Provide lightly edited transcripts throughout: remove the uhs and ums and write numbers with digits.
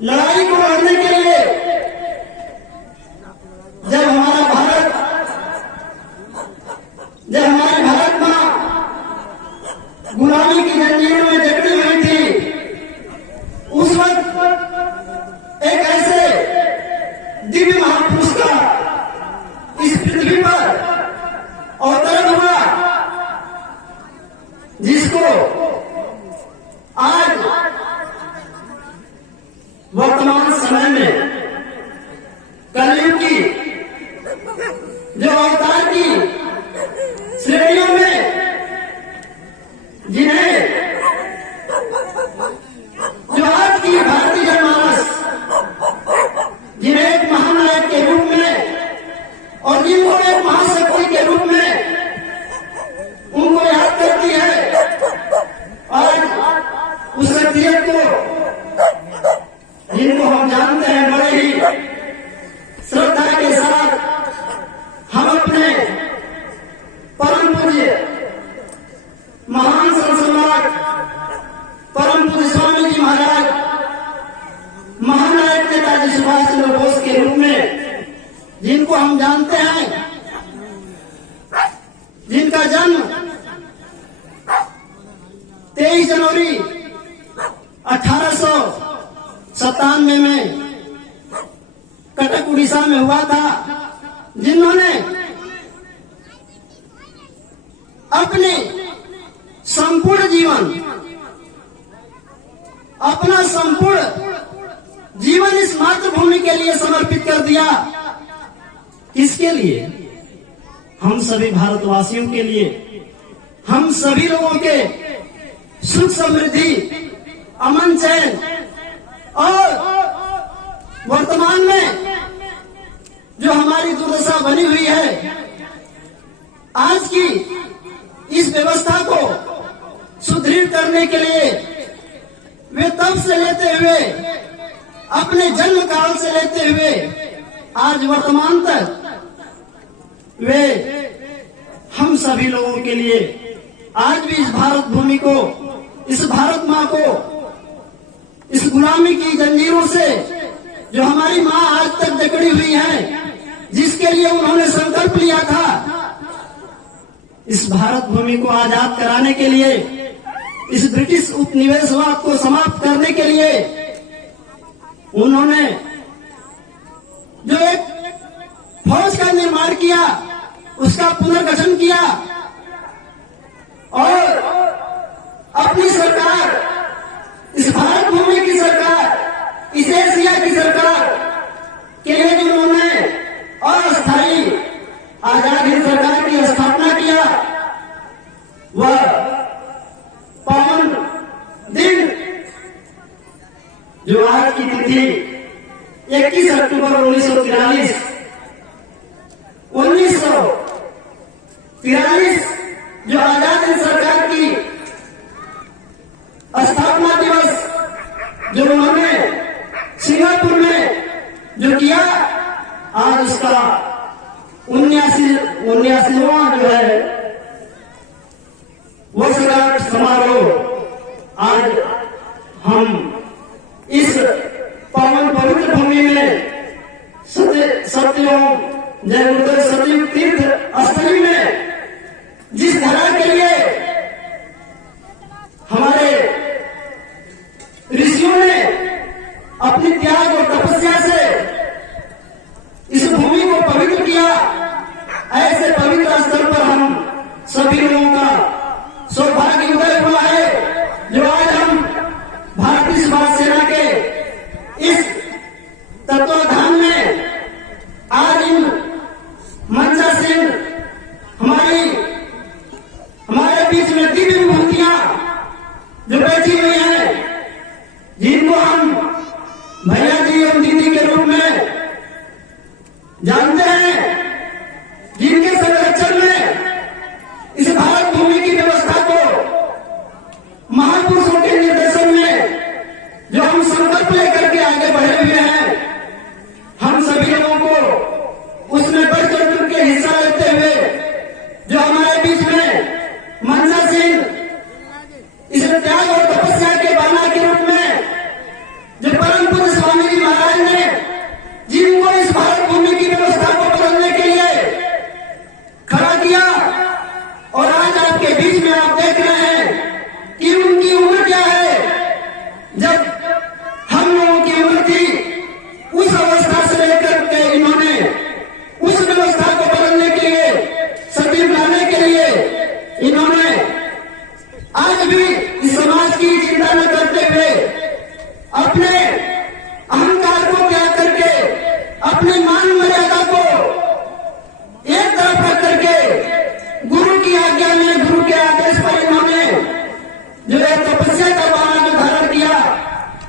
लड़ाई को लड़ने के लिए जब हमारी भारत मां गुलामी की जंजीरों में जकड़ी हुई थी, उस वक्त एक ऐसे दिव्य महापुरुष का इस पृथ्वी पर अवतरण हुआ जिसको आज वर्तमान समय में कलयुग की जो अवतार की श्रेणियों में जिन्हें जो आज की भारतीय जनमानस जिन्हें एक महानायक के रूप में और जिनको एक महासपुर के रूप में उनको याद करती है, और उस शख्सियत को जिनको हम जानते हैं बड़े ही श्रद्धा के साथ हम अपने परम पूज्य महान संत सम्राट परम पूज्य स्वामी जी महाराज महानायक नेताजी सुभाष चंद्र बोस के रूप में जिनको हम जानते हैं, जिनका जन्म 23 जनवरी 1897 में कटक उड़ीसा में हुआ था, जिन्होंने अपने संपूर्ण जीवन अपना संपूर्ण जीवन इस मातृभूमि के लिए समर्पित कर दिया। किसके लिए? हम सभी भारतवासियों के लिए, हम सभी लोगों के सुख समृद्धि अमन चैन और वर्तमान में जो हमारी दुर्दशा बनी हुई है, आज की इस व्यवस्था को सुदृढ़ करने के लिए वे तब से लेते हुए अपने जन्म काल से लेते हुए आज वर्तमान तक वे हम सभी लोगों के लिए आज भी इस भारत भूमि को, इस भारत मां को, इस गुलामी की जंजीरों से जो हमारी मां आज तक जकड़ी हुई है, जिसके लिए उन्होंने संकल्प लिया था, इस भारत भूमि को आजाद कराने के लिए, इस ब्रिटिश उपनिवेशवाद को समाप्त करने के लिए उन्होंने जो एक फौज का निर्माण किया, उसका पुनर्गठन किया और अपनी सरकार, इस भारत भूमि की सरकार, इस एशिया की सरकार के लिए जो उन्होंने अस्थायी आजाद हिंद सरकार की स्थापना किया, वह पावन दिन जो आज की तिथि 21 अक्टूबर 1943 जो आजाद हिंद सरकार की स्थापना दिवस जो उन्होंने सिंगापुर में जो किया, आज उसका 79वां जो है वर्षगांठ समारोह आज हम इस पावन पवित्र भूमि में सत्यम जय गुरुदेव सतयुग तीर्थ स्थली में जिस धरा के लिए हमारे ऋषियों ने अपनी त्याग और तपस्या से इस भूमि को पवित्र किया, ऐसे पवित्र स्थल पर हम सभी लोगों का सौभाग्य उदय हुआ है, जो आज हम भारतीय सुभाष सेना के इस तत्वाधान में आज इन मंचा सिंह हमारे बीच में दिव्य विभूतियां जो बैठी हुई हैं, जिनको हम भैया जी एवं दीदी के अपने अहंकार को त्याग करके, अपने मान मर्यादा को एक तरफ रख करके गुरु की आज्ञा में, गुरु के आदेश पर इन्होंने जो है तपस्या का बहाना जो धारण किया,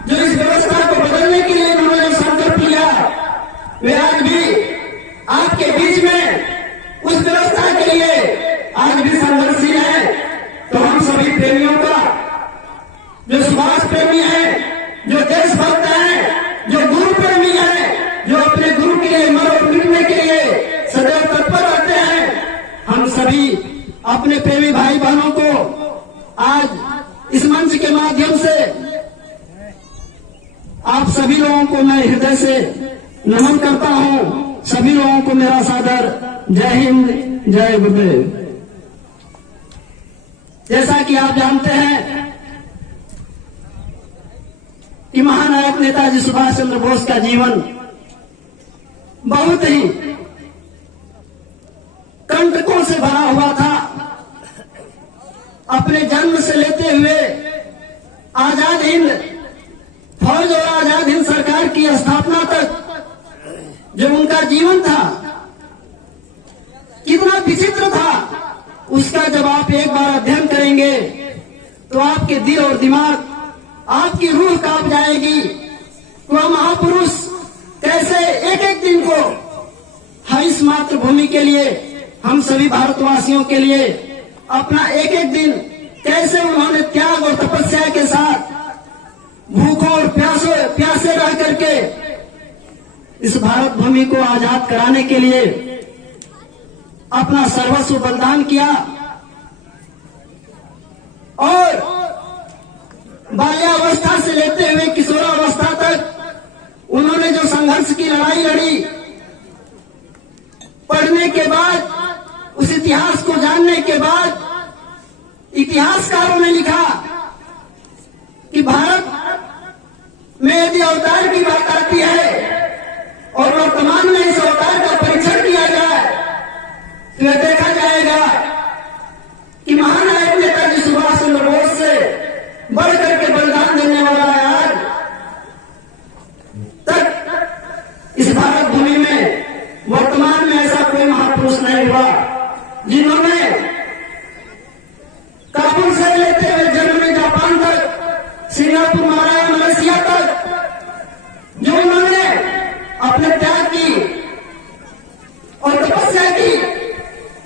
जो इस व्यवस्था को बदलने के लिए इन्होंने जो संकल्प लिया, वे आज भी आपके बीच में उस व्यवस्था के लिए आज भी संघर्षशील है। तो हम सभी प्रेमियों का, जो सुभाष प्रेमी है, जो देशभक्त है, जो गुरु प्रेमी है, जो अपने गुरु के लिए मर और मिटने के लिए सदैव तत्पर रहते हैं, हम सभी अपने प्रेमी भाई बहनों को आज इस मंच के माध्यम से आप सभी लोगों को मैं हृदय से नमन करता हूं। सभी लोगों को मेरा सादर जय हिंद, जय गुरुदेव। जैसा कि आप जानते हैं कि महानायक नेताजी सुभाष चंद्र बोस का जीवन बहुत ही कंटकों से भरा हुआ था। अपने जन्म से लेते हुए आजाद हिंद फौज और आजाद हिंद सरकार की स्थापना तक जो उनका जीवन था, कितना विचित्र था, उसका जब आप एक बार अध्ययन करेंगे तो आपके दिल और दिमाग, आपकी रूह कांप जाएगी। वह महापुरुष कैसे एक एक दिन को इस मातृभूमि के लिए, हम सभी भारतवासियों के लिए अपना एक एक दिन कैसे उन्होंने त्याग और तपस्या के साथ भूखों और प्यासे रह करके इस भारत भूमि को आजाद कराने के लिए अपना सर्वस्व बलिदान किया। और बाल्यावस्था से लेते हुए किशोरावस्था तक उन्होंने जो संघर्ष की लड़ाई लड़ी, पढ़ने के बाद, उस इतिहास को जानने के बाद इतिहासकारों ने लिखा कि भारत में यदि अवतार की बात आती है और वर्तमान में इस अवतार का परीक्षण किया जाए तो यह देखा जाएगा कि महानायक नेताजी सुभाष चंद्र बोस से बढ़ करके बलिदान देने वाला है आज तक इस भारत भूमि में वर्तमान में ऐसा कोई महापुरुष नहीं हुआ जिन्होंने काबुल से लेते हुए जर्मनी, जापान तक, सिंगापुर, मलेशिया तक जो उन्होंने अपने त्याग की और तपस्या की,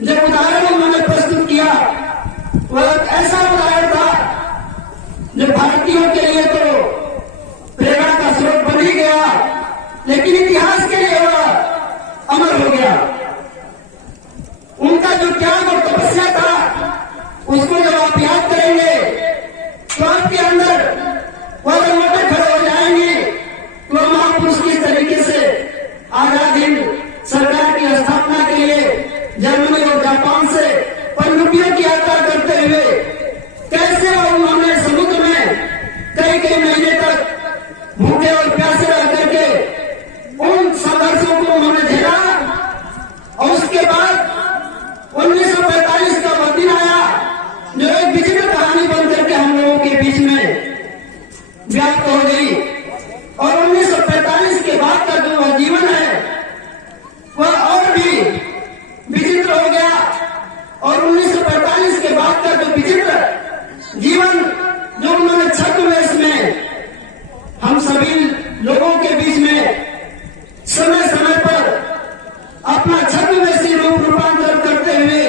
जब उदाहरण उन्होंने प्रस्तुत किया, वह एक ऐसा उदाहरण था जो भारतीयों के लिए तो प्रेरणा का स्रोत बन ही गया, लेकिन इतिहास के लिए वह अमर हो गया। उनका जो त्याग और तपस्या था, उसको जब आप याद करेंगे तो आपके अंदर वह रोंगटे खड़े हो जाएंगे। वह महापुरुष किस तरीके से आजाद हिंद सरकार की स्थापना के लिए जर्मनी और जापान से पनडुब्बियों की यात्रा करते हुए कैसे उन्होंने समुद्र में कई कई महीने तक भूखे और प्यासे रह करके उन संघर्षों को उन्होंने झेला। और उसके बाद 1945 का वह दिन आया जो एक विचित्र कहानी बन करके हम लोगों के बीच में व्याप्त हो गई। और 1945 के बाद का जो वह जीवन है वह और भी विचित्र हो गया। और 1945 के बाद का जो विचित्र जीवन जो उन्होंने छद्मवेश में हम सभी लोगों के बीच में समय समय पर अपना छद्मवेशी रूपांतरण करते हुए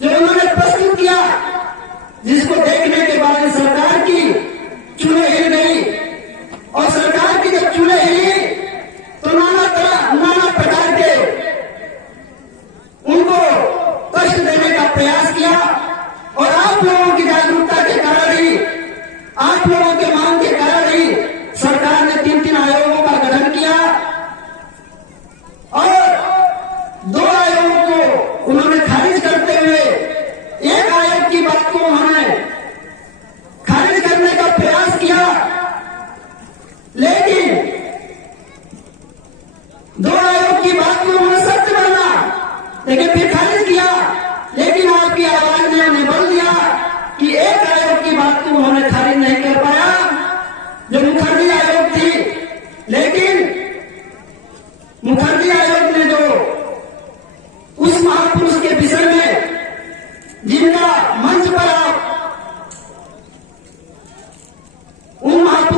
जो उन्होंने प्रस्तुत किया, जिसको देखने के बाद सरकार की चुने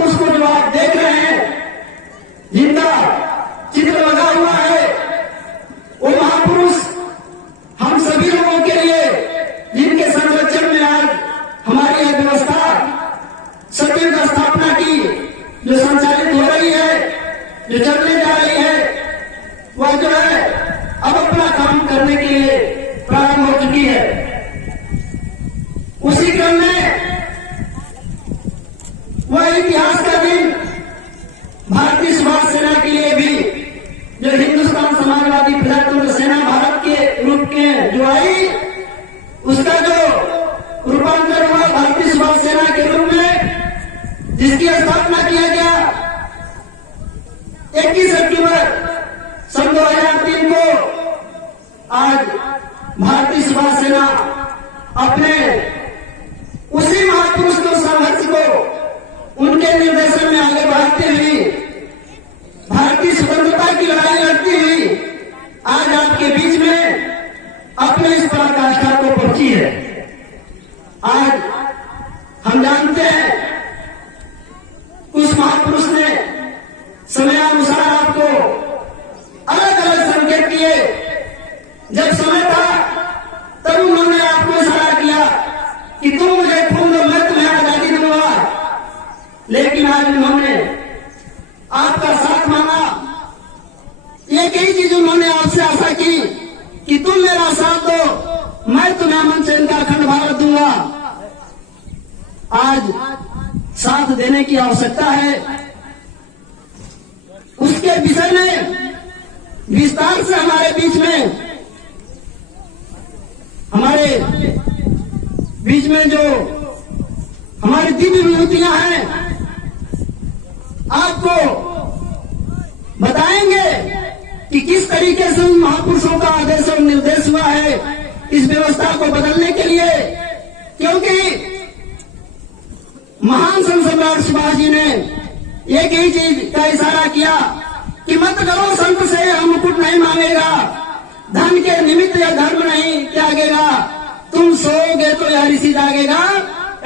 महापुरुष को जो आप देख रहे हैं, जिनका चित्र लगा हुआ है, वो महापुरुष हम सभी लोगों के लिए, जिनके संरक्षण में आज हमारी यह व्यवस्था सतयुग स्थापना की जो संचालित हो रही है, जो चलने जा रही है, वह जो है अब अपना काम करने के लिए प्रारंभ हो चुकी है। उसी क्रम में वह इतिहास का दिन भारतीय सुभाष सेना के लिए भी, जो हिंदुस्तान समाजवादी प्रजातंत्र सेना भारत के रूप के जो आई, उसका जो रूपांतर हुआ भारतीय सुभाष सेना के रूप में, जिसकी स्थापना किया गया 21 अक्टूबर सन 2003 को। आज भारतीय सुभाष सेना अपने उसी महापुरुष को, संघर्ष को उनके निर्देशन में आगे बढ़ाते हुए भारतीय स्वतंत्रता की लड़ाई लड़ती हुई आज आपके बीच में अपने इस पराकाष्ठा को पहुंची है। आज हम जानते हैं उस महापुरुष ने समयानुसार आपको अलग अलग संकेत किए। जब समय था तब उन्होंने आपको इशारा किया कि तुम मुझे खून दो, मैं तुम्हें आजादी दूंगा। लेकिन आज उन्होंने आपका साथ मांगा। एक ही चीज उन्होंने आपसे आशा की कि तुम मेरा साथ दो, मैं तुम्हें अमन चैन का अखंड भारत दूंगा। आज साथ देने की आवश्यकता है। उसके विषय में विस्तार से हमारे बीच में जो हमारी दिव्य विभूतियां हैं, आपको बताएंगे कि किस तरीके से उन महापुरुषों का आदेश और निर्देश हुआ है इस व्यवस्था को बदलने के लिए। क्योंकि महान संत सम्राट सुभाष जी ने एक ही चीज का इशारा किया कि मत करो संत से, हम मुकुट नहीं मांगेगा, धन के निमित्त या धर्म नहीं त्यागेगा, तुम सोओगे तो यह ऋषि जागेगा,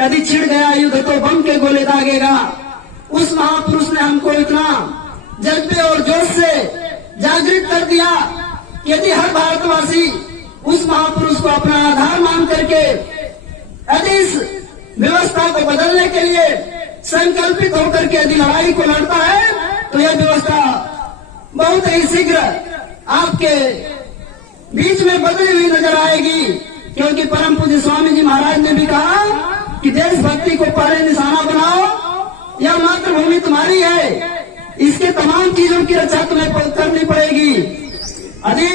यदि छिड़ गया युद्ध तो बम के गोले दागेगा। उस महापुरुष ने हमको इतना जज्बे और जोश से जागृत कर दिया कि यदि हर भारतवासी उस महापुरुष को अपना आधार मान करके यदि इस व्यवस्था को बदलने के लिए संकल्पित होकर के यदि लड़ाई को लड़ता है, तो यह व्यवस्था बहुत ही शीघ्र आपके बीच में बदली हुई नजर आएगी। क्योंकि परम पूज्य स्वामी जी महाराज ने भी कहा कि देशभक्ति को पहले निशाना बनाओ, यह मातृभूमि तुम्हारी है, इसके तमाम चीजों की रक्षा तुम्हें करनी पड़ेगी। यदि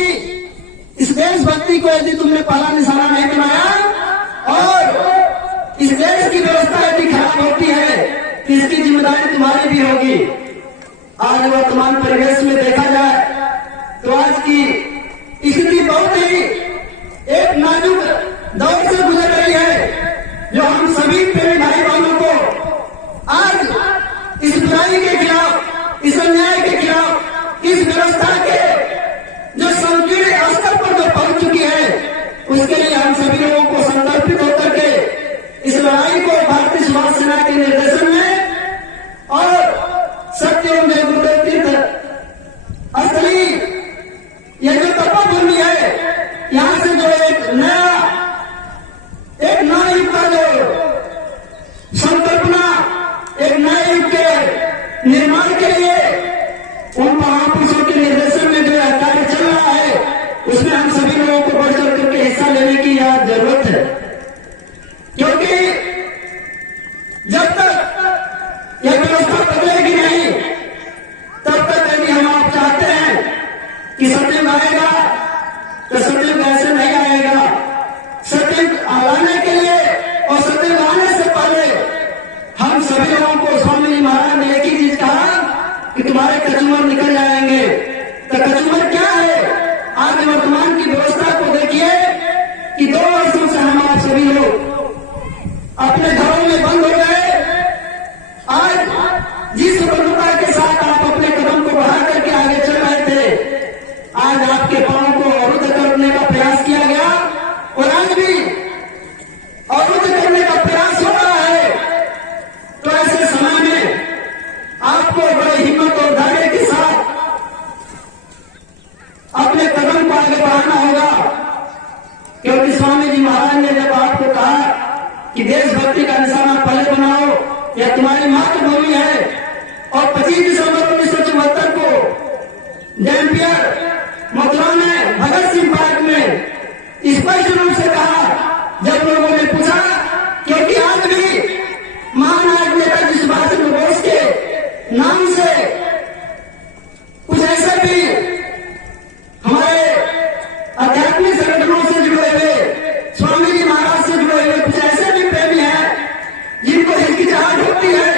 इस देशभक्ति को यदि तुमने पहला निशाना नहीं बनाया और इस देश की व्यवस्था यदि खराब होती है, तो इसकी जिम्मेदारी तुम्हारी भी होगी। आज वर्तमान परिवेश में देखा जाए तो आज की स्थिति बहुत ही एक नाजुक दौर से गुजर रही है, जो हम सभी प्रेमी भाई बहनों को आज इस बुराई के खिलाफ, इस अन्याय के खिलाफ, इस व्यवस्था के जो संकीर्ण स्तर पर जो पहुंच चुकी है, उसके लिए हम सभी लोगों को संकल्पित होकर के इस लड़ाई को भारतीय सुभाष सेना के निर्देशन में और सत्य में गुरुदेव तीर्थ स्थली यह जो तपोभूमि है, यहां से जो एक नया युग का जो संकल्पना, एक नए युग के निर्माण के लिए उन महापुरुषों के निर्देशन में जो कार्य चल रहा है, उसमें हम सभी लोगों को बढ़ चढ़ करके हिस्सा लेने की यह जरूरत है। क्योंकि जब तक यह व्यवस्था बदलेगी नहीं, तब तक यदि हम आप चाहते हैं कि सत्ययुग आएगा, तो सत्ययुग ऐसे नहीं आएगा। सत्ययुग आने के लिए और सत्ययुग आने से पहले हम सभी लोगों को स्वामी जी महाराज ने एक ही चीज कहा कि तुम्हारे कचूमर निकल जाएंगे। तो कचूमर क्या है? आज वर्तमान की व्यवस्था को देखिए कि 2 वर्षों से हम आप सभी लोग अपने घरों में बंद हो गए। आज यह तुम्हारी मातृभूमि है। और 25 दिसंबर 1974 को जैम्पियर मथुरा में भगत सिंह पार्क में स्पष्ट रूप से कहा, जब लोगों ने पूछा, क्योंकि आज भी महानायक नेताजी सुभाष चंद्र बोस के नाम से कुछ ऐसे भी हमारे आध्यात्मिक संगठनों से जुड़े हुए, स्वामी जी महाराज से जुड़े हुए कुछ ऐसे भी प्रेमी हैं जिनको हिचकिचाहट होती है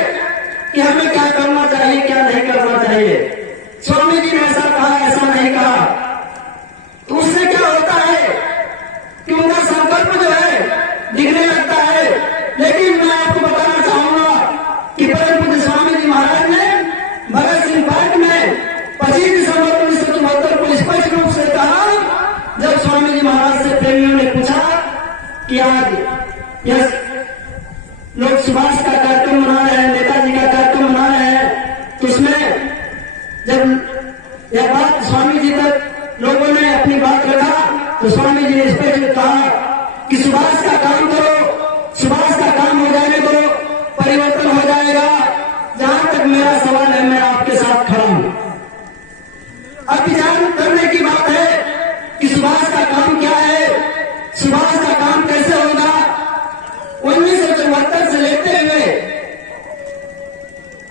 कि हमें क्या करना चाहिए, क्या नहीं करना चाहिए। स्वामी जी ने ऐसा कहा, ऐसा नहीं कहा, तो उससे क्या होता है कि उनका संकल्प जो है दिखने लगता है। लेकिन मैं आपको बताना चाहूंगा कि परम पूज्य स्वामी जी महाराज ने भगत सिंह पार्क में 25 दिसंबर 1974 को स्पष्ट रूप से कहा, जब स्वामी जी महाराज से प्रेमियों ने पूछा कि आज यह लोग सुभाष का कार्यक्रम मना रहे हैं, नेताजी का कार्यक्रम मना रहे हैं, तो उसमें जब यह बात स्वामी जी तक लोगों ने अपनी बात रखा, तो स्वामी जी ने स्पष्ट कहा कि सुभाष का काम करो, सुभाष का काम हो जाने दो, परिवर्तन हो जाएगा। जहां तक मेरा सवाल है, मैं आपके साथ खड़ा हूं। अब विचार करने की बात है कि सुभाष का काम क्या है, सुभाष का काम कैसे होगा। 1974 से लेते हुए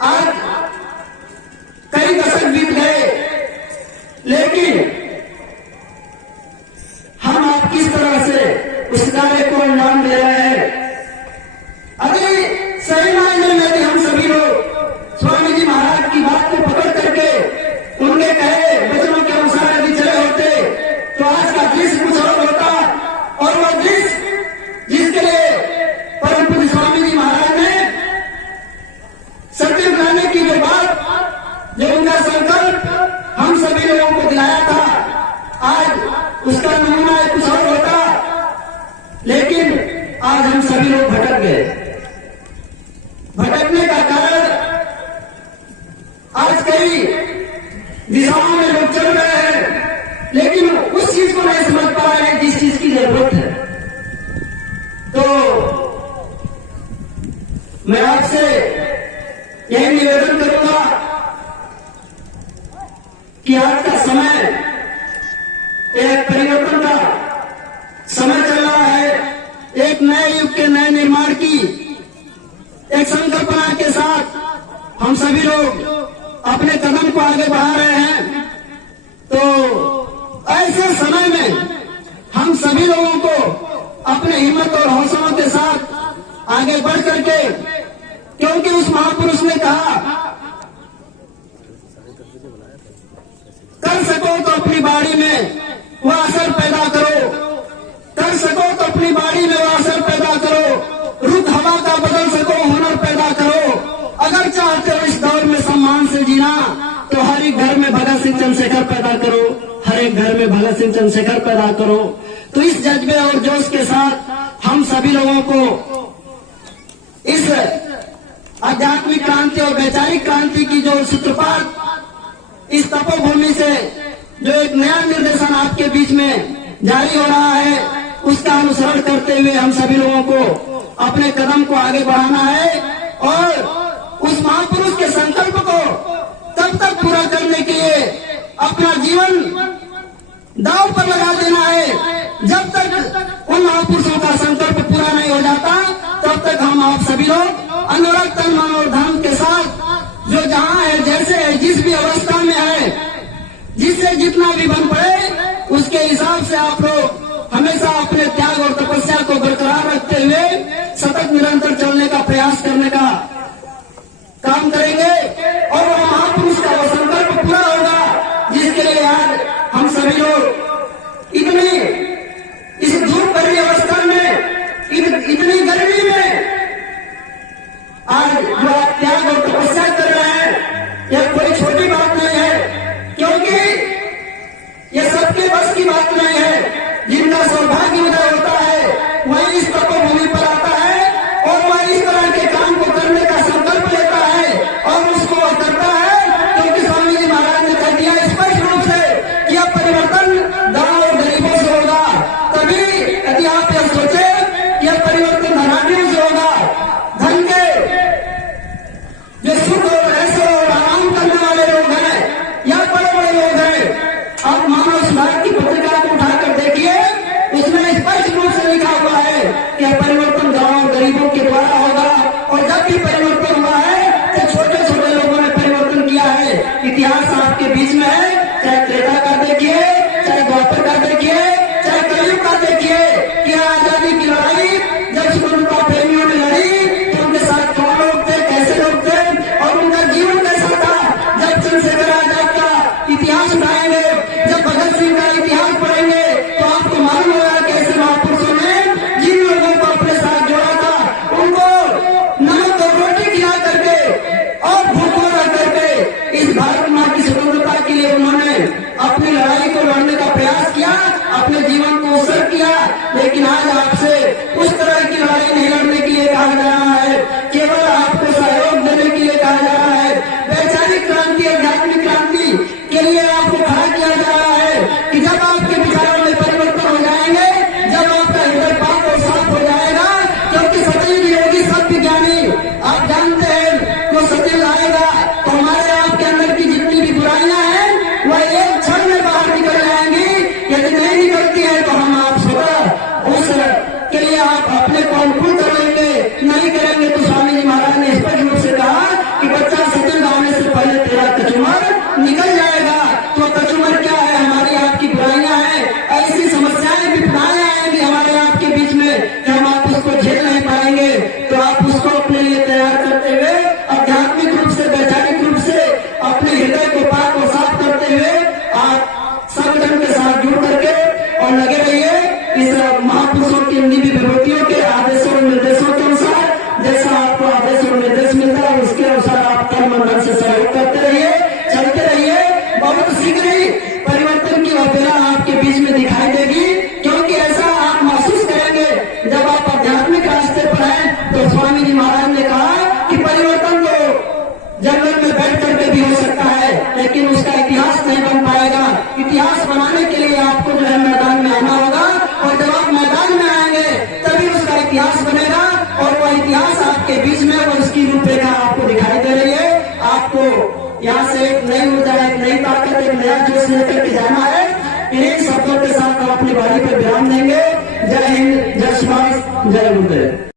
आज कई दशक बीत गए, लेकिन हम आप किस तरह से उस कार्य को अंजाम दे रहे हैं। अभी सही मायने में यदि हम सभी लोग स्वामी जी महाराज की बात को पकड़ करके उनके कहे वचनों के अनुसार यदि चले होते, तो आज का दृश्य कुछ और होता। और वह दृश्य जिसके लिए परम पूज्य स्वामी जी महाराज ने सत्य बनाने की जो बात, जो उनका संकल्प हम सभी लोगों को दिलाया था, आज उसका नमूना कुछ और होता। लेकिन आज हम सभी लोग भटक गए। भटकने का कारण आज कई दिशाओं में लोग चल रहे हैं, लेकिन उस चीज को नहीं समझ पा रहे हैं जिस चीज की जरूरत है। तो मैं आपसे यही निवेदन करूंगा कि आज का समय एक परिवर्तन का समय चल रहा है। एक नए युग के नए निर्माण की एक संकल्पना के साथ हम सभी लोग अपने कदम को आगे बढ़ा रहे हैं। तो ऐसे समय में हम सभी लोगों को अपने हिम्मत और हौसलों के साथ आगे बढ़ करके, क्योंकि उस महापुरुष ने कहा, कर सको तो अपनी बाड़ी में वह असर पैदा करो, कर सको तो अपनी बाड़ी में वह असर पैदा करो, रुख हवा का बदल सको, हुनर पैदा करो। अगर चाहते हो इस दौर में सम्मान से जीना, तो हर एक घर में भगत सिंह चंद्रशेखर पैदा करो, हर एक घर में भगत सिंह चंद्रशेखर पैदा करो। तो इस जज्बे और जोश के साथ हम सभी लोगों को इस आध्यात्मिक क्रांति और वैचारिक क्रांति की जो सूत्रपात इस तपोभूमि से जो एक नया निर्देशन आपके बीच में जारी हो रहा है, उसका अनुसरण करते हुए हम सभी लोगों को अपने कदम को आगे बढ़ाना है और उस महापुरुष के संकल्प को तब तक पूरा करने के लिए अपना जीवन दांव पर लगा देना है। जब तक उन महापुरुषों का संकल्प पूरा नहीं हो जाता, तब तक हम आप सभी लोग अनुरक्त तन मन और धर्म के साथ जो जहां है, जैसे है, जिस भी अवस्था में है, जिससे जितना भी बन पड़े, उसके हिसाब से आप लोग हमेशा अपने त्याग और तपस्या को बरकरार रखते हुए सतत निरंतर चलने का प्रयास करने का काम करेंगे और वह महापुरुष का वो संकल्प पूरा होगा, जिसके लिए आज हम सभी लोग इतनी इस धूप भरी अवस्था में, इतनी गर्मी में आज जो आप त्याग और तपस्या कर रहे हैं, यह कोई छोटी बात नहीं है, क्योंकि यह सबके बस की बात नहीं है। जिनका सौभाग्य उदय होता है वही इस तपोभूमि पर आता है और वह इस तरह के काम को करने का संकल्प लेता है और उसको वह करता है, क्योंकि स्वामी जी महाराज ने कह दिया स्पष्ट रूप से कि यह परिवर्तन गांव और गरीबों से होगा। तभी यदि आप यह सोचे कि यह परिवर्तन धनाढ्यों से होगा, धन के उसके अनुसार आप तन मन धन से सहयोग करते रहिए, चलते रहिए। बहुत शीघ्र ही परिवर्तन की अपेरा आपके बीच में दिखाई देगी, क्योंकि ऐसा आप महसूस करेंगे जब आप आध्यात्मिक रास्ते पर हैं। तो स्वामी जी महाराज ने कहा कि परिवर्तन तो जंगल में बैठ करके भी हो सकता है, लेकिन उसका इतिहास नहीं बन पाएगा। इतिहास बनाने के लिए आपको जो है मैदान में आना होगा, और जब आप मैदान में आएंगे तभी उसका इतिहास बनेगा, और वह इतिहास आपके बीच में और उसकी रूपरेखा आपको दिखाई दे रही है। आपको यहाँ से एक नई ऊर्जा, एक नई ताकत, एक नया जोश लेकर के जाना है। इन्हीं शब्दों के साथ हम अपनी बारी पर विराम देंगे। जय हिंद, जय श्री, जय गुरुदेव।